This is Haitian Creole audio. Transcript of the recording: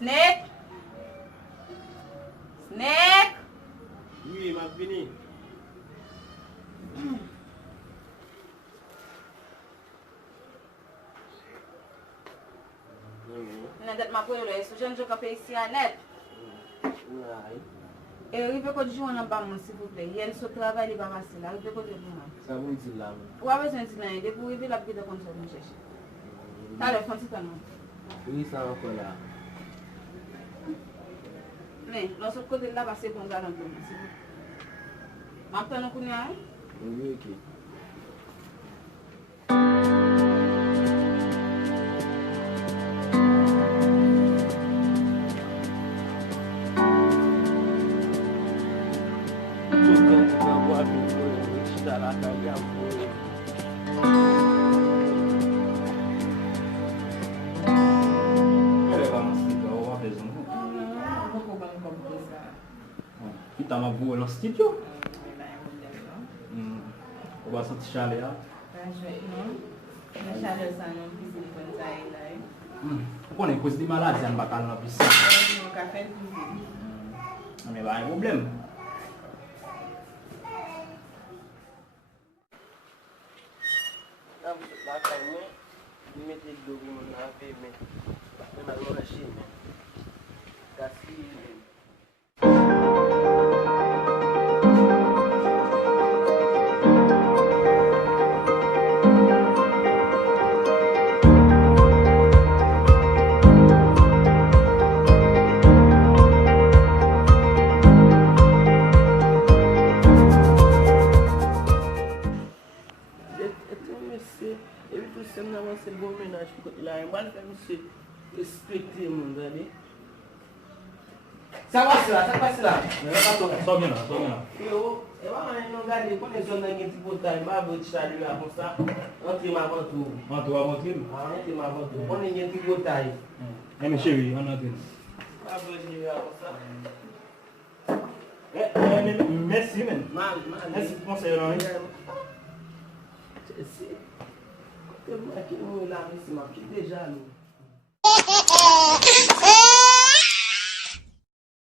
Snake? Snake? Oui, m'a venu. Net m'a pwè lè, sou jen jò kapè isi a net. E rive kò di jou an ba moun si pou ple. Yel so travay li ba masi la, rive kò di jou man. Sa moun di la moun. Ou a bezwen di nan, de pou rive la pwè de konsol moun chèche. Tale, fon si tan moun. Oui, sa moun kon la. Men, lò sot kote la ba se bon galan pou moun si pou. Map tan nou koun ya? Oui, ok. Kita ma boa no studio. O ba santi chale ya. Não chale sa non piscine kon sa ilay. Konen cause di maladi an bakal na piscine. Não café piscine. Ame ba yon problem. Bakal me, di mette dogo mo na fe me. Na lora shi me. Kasi c'est bon ménage pour côté là un mal comme monsieur respecter mon gars. Ça passe là. Mais pas toi, só bien là. Yo, e va non garder quand les zones qui petit portail, ba vous chaler là comme ça. Entre ma voiture. On tu vas monter. Ah, entre ma voiture. On est petit portail. Mais chérie, on entre. Ba vous chaler là comme ça. Merci men. Merci pour conseil là. Aqui no lá em cima, aqui déjà.